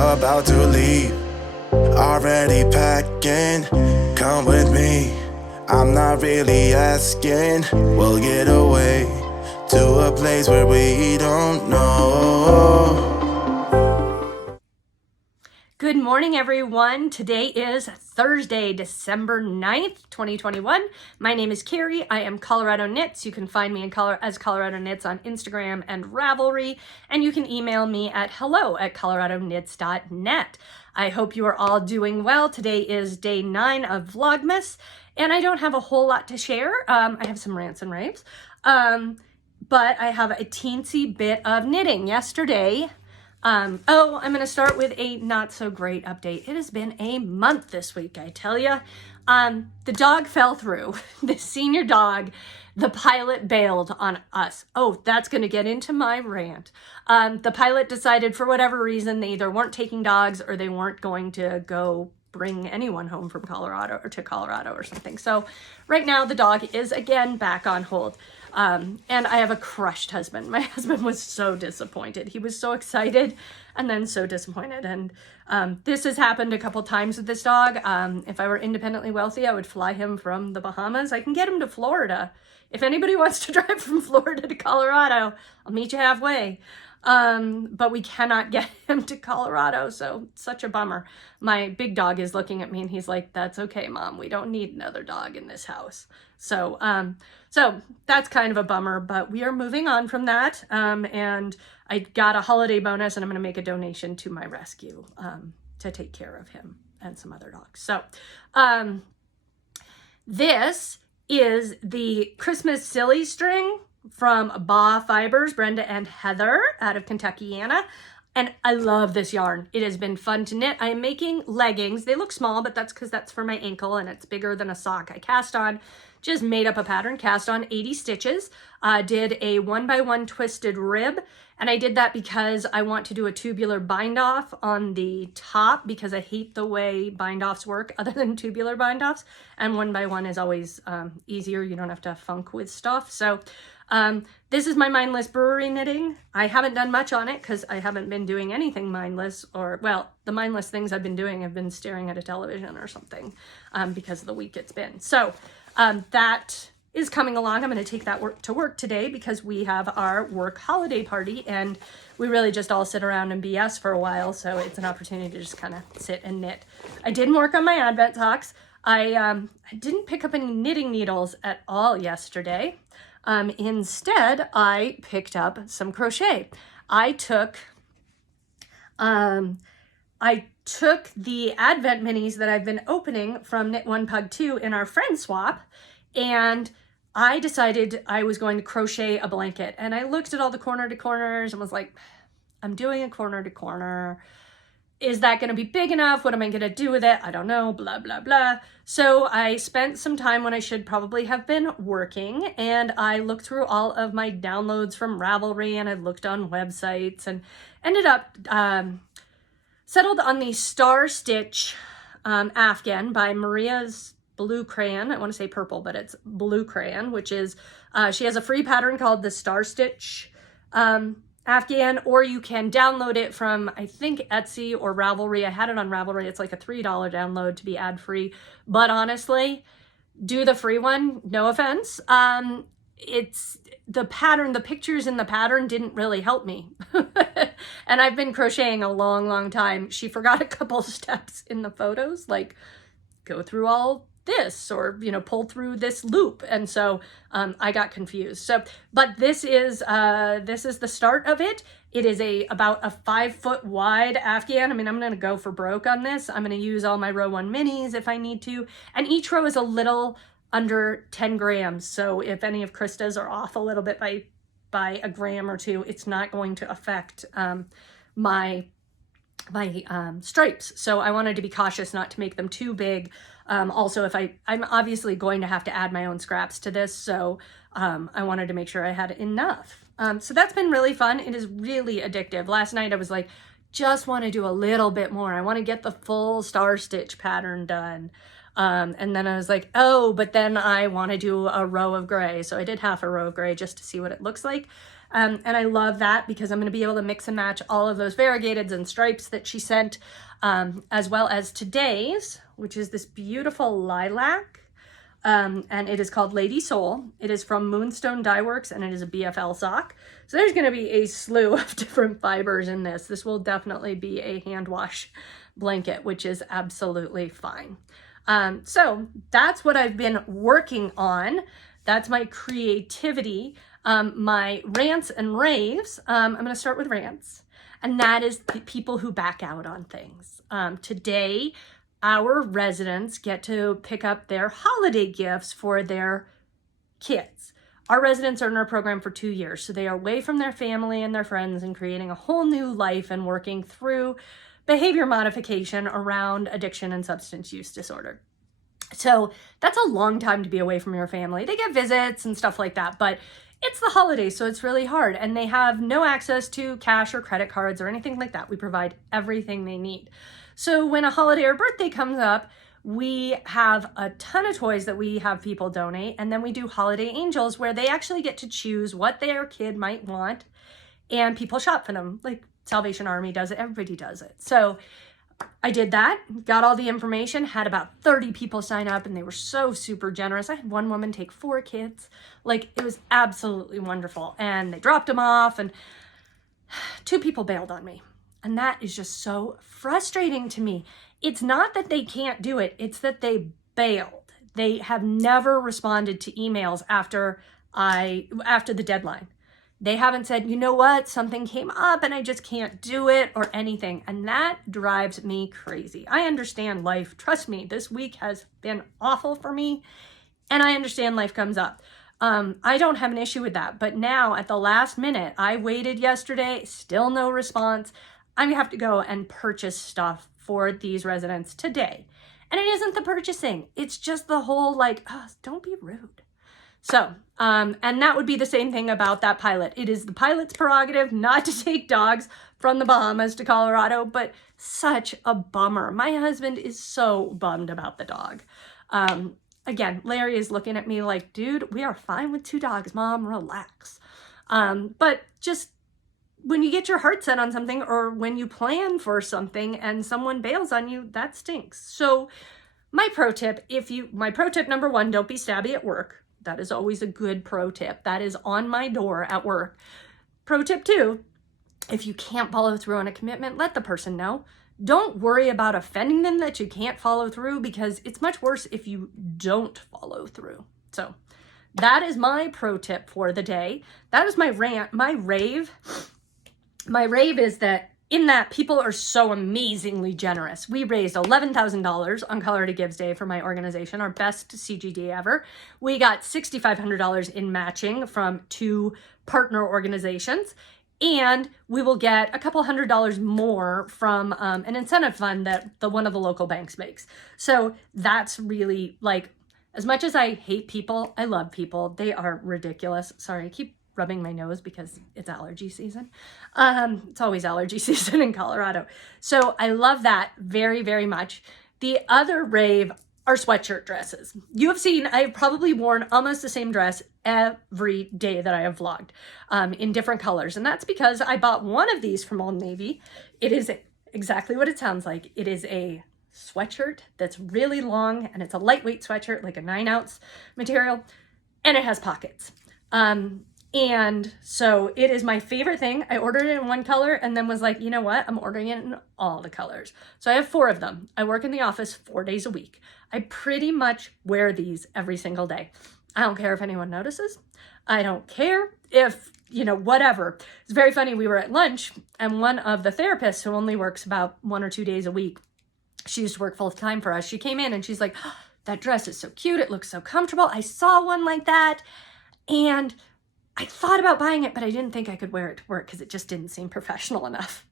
about to leave, already packing. Come with me, I'm not really asking. We'll get away to a place where we don't know. Good morning, everyone. Today is Thursday, December 9th, 2021. My name is Carrie. I am Colorado Knits. You can find me as Colorado Knits on Instagram and Ravelry, and you can email me at hello@coloradoknits.net. I hope you are all doing well. Today is day 9 of Vlogmas, and I don't have a whole lot to share. I have some rants and raves, but I have a teensy bit of knitting. Yesterday, I'm going to start with a not so great update. It has been a month this week, I tell you. The dog fell through. The senior dog, the pilot bailed on us. Oh, that's going to get into my rant. The pilot decided for whatever reason they either weren't taking dogs or they weren't going to go bring anyone home from Colorado or to Colorado or something. So right now the dog is again back on hold. And I have a crushed husband. My husband was so disappointed. He was so excited and then so disappointed. And this has happened a couple times with this dog. If I were independently wealthy, I would fly him from the Bahamas. I can get him to Florida. If anybody wants to drive from Florida to Colorado, I'll meet you halfway. But we cannot get him to Colorado, so such a bummer. My big dog is looking at me and he's like, "That's okay, Mom. We don't need another dog in this house." So that's kind of a bummer, but we are moving on from that. And I got a holiday bonus and I'm going to make a donation to my rescue, to take care of him and some other dogs. So, this is the Christmas Silly String from Baw Fibers, Brenda and Heather out of Kentuckiana. And I love this yarn. It has been fun to knit. I am making leggings. They look small, but that's because that's for my ankle and it's bigger than a sock. I cast on, just made up a pattern, cast on 80 stitches, did a 1x1 twisted rib. And I did that because I want to do a tubular bind off on the top because I hate the way bind offs work other than tubular bind offs. And 1x1 is always easier. You don't have to funk with stuff. So this is my mindless brewery knitting. I haven't done much on it because I haven't been doing anything mindless, or well, the mindless things I've been doing have been staring at a television or something because of the week it's been. So that is coming along. I'm going to take that to work today because we have our work holiday party and we really just all sit around and BS for a while. So it's an opportunity to just kind of sit and knit. I didn't work on my Advent socks. I didn't pick up any knitting needles at all yesterday. Instead, I picked up some crochet. I took the Advent minis that I've been opening from Knit One Pug 2 in our friend swap, and I decided I was going to crochet a blanket. And I looked at all the corner to corners and was like, I'm doing a corner to corner. Is that going to be big enough? What am I going to do with it? I don't know, blah, blah, blah. So I spent some time when I should probably have been working, and I looked through all of my downloads from Ravelry, and I looked on websites and ended up settled on the Star Stitch Afghan by Maria's Blue Crayon. I want to say purple, but it's Blue Crayon, which is, she has a free pattern called the Star Stitch Afghan, or you can download it from, I think, Etsy or Ravelry. I had it on Ravelry. It's like a $3 download to be ad-free. But honestly, do the free one. No offense. It's the pattern, the pictures in the pattern didn't really help me. And I've been crocheting a long, long time. She forgot a couple steps in the photos, like go through all this or, you know, pull through this loop. And so I got confused. So, but this is the start of it. It is about a 5-foot wide Afghan. I mean, I'm going to go for broke on this. I'm going to use all my row 1 minis if I need to. And each row is a little under 10 grams. So if any of Krista's are off a little bit by a gram or two, it's not going to affect my stripes. So I wanted to be cautious not to make them too big. Also, I'm obviously going to have to add my own scraps to this, so I wanted to make sure I had enough. So that's been really fun. It is really addictive. Last night I was like, just want to do a little bit more. I want to get the full Star Stitch pattern done. And then I was like, oh, but then I want to do a row of gray. So I did half a row of gray just to see what it looks like. And I love that because I'm going to be able to mix and match all of those variegateds and stripes that she sent, as well as today's, which is this beautiful lilac. And it is called Lady Soul. It is from Moonstone Dye Works, and it is a BFL sock. So there's going to be a slew of different fibers in this. This will definitely be a hand wash blanket, which is absolutely fine. So that's what I've been working on. That's my creativity. My rants and raves. I'm going to start with rants, and that is people who back out on things. Today, our residents get to pick up their holiday gifts for their kids. Our residents are in our program for 2 years, so they are away from their family and their friends and creating a whole new life and working through behavior modification around addiction and substance use disorder. So that's a long time to be away from your family. They get visits and stuff like that, but it's the holidays, so it's really hard. And they have no access to cash or credit cards or anything like that. We provide everything they need. So when a holiday or birthday comes up, we have a ton of toys that we have people donate. And then we do holiday angels where they actually get to choose what their kid might want. And people shop for them. Like Salvation Army does it. Everybody does it. So I did that, got all the information, had about 30 people sign up, and they were so super generous. I had one woman take 4 kids. Like, it was absolutely wonderful. And they dropped them off, and 2 people bailed on me. And that is just so frustrating to me. It's not that they can't do it, it's that they bailed. They have never responded to emails after the deadline. They haven't said, you know what, something came up and I just can't do it or anything. And that drives me crazy. I understand life. Trust me, this week has been awful for me. And I understand life comes up. I don't have an issue with that. But now at the last minute, I waited yesterday, still no response. I'm gonna have to go and purchase stuff for these residents today. And it isn't the purchasing. It's just the whole like, oh, don't be rude. So, and that would be the same thing about that pilot. It is the pilot's prerogative not to take dogs from the Bahamas to Colorado, but such a bummer. My husband is so bummed about the dog. Again, Larry is looking at me like, dude, we are fine with 2 dogs, Mom, relax. But just when you get your heart set on something or when you plan for something and someone bails on you, that stinks. So my pro tip number 1, don't be stabby at work. That is always a good pro tip. That is on my door at work. Pro tip 2, if you can't follow through on a commitment, let the person know. Don't worry about offending them that you can't follow through, because it's much worse if you don't follow through. So that is my pro tip for the day. That is my rant. My rave is that in that people are so amazingly generous. We raised $11,000 on Colorado Gives Day for my organization, our best CGD ever. We got $6,500 in matching from 2 partner organizations, and we will get a couple $100 more from an incentive fund that one of the local banks makes. So that's really, like, as much as I hate people, I love people. They are ridiculous. Sorry, I keep rubbing my nose because it's allergy season. It's always allergy season in Colorado. So I love that very, very much. The other rave are sweatshirt dresses. You have seen, I've probably worn almost the same dress every day that I have vlogged, in different colors. And that's because I bought one of these from Old Navy. It is exactly what it sounds like. It is a sweatshirt that's really long, and it's a lightweight sweatshirt, like a 9-ounce material, and it has pockets. And so it is my favorite thing. I ordered it in one color and then was like, you know what? I'm ordering it in all the colors. So I have 4 of them. I work in the office 4 days a week. I pretty much wear these every single day. I don't care if anyone notices. I don't care if, whatever. It's very funny. We were at lunch and one of the therapists who only works about 1 or 2 days a week, she used to work full time for us. She came in and she's like, oh, that dress is so cute. It looks so comfortable. I saw one like that. And I thought about buying it, but I didn't think I could wear it to work because it just didn't seem professional enough.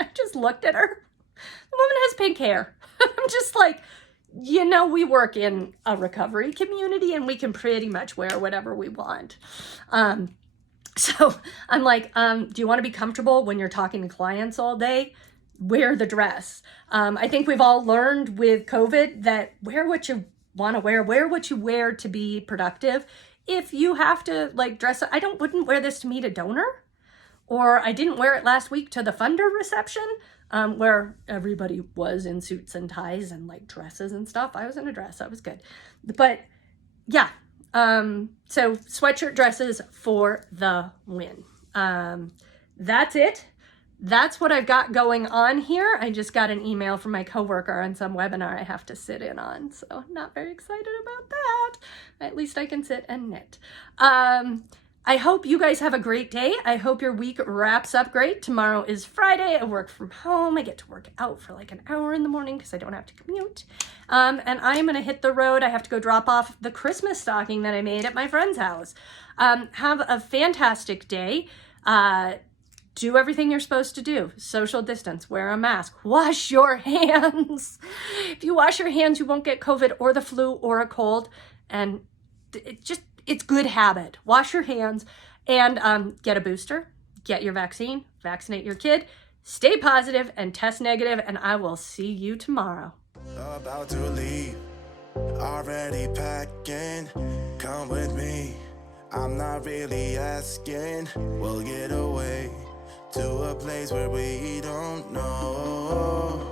I just looked at her. The woman has pink hair. I'm just like, we work in a recovery community and we can pretty much wear whatever we want. So I'm like, do you want to be comfortable when you're talking to clients all day? Wear the dress. I think we've all learned with COVID that wear what you want to wear what you wear to be productive. if you have to like dress up, wouldn't wear this to meet a donor, or I didn't wear it last week to the funder reception, where everybody was in suits and ties and like dresses and stuff. I was in a dress, that was good. But yeah, so sweatshirt dresses for the win. That's it. That's what I've got going on here. I just got an email from my coworker on some webinar I have to sit in on, so not very excited about that. At least I can sit and knit. I hope you guys have a great day. I hope your week wraps up great. Tomorrow is Friday. I work from home. I get to work out for like an hour in the morning because I don't have to commute. And I'm going to hit the road. I have to go drop off the Christmas stocking that I made at my friend's house. Have a fantastic day. Do everything you're supposed to do. Social distance, wear a mask, wash your hands. If you wash your hands, you won't get COVID or the flu or a cold. And it's good habit. Wash your hands and get a booster, get your vaccine, vaccinate your kid, stay positive and test negative, and I will see you tomorrow. About to leave, already packing. Come with me, I'm not really asking. We'll get away to a place where we don't know.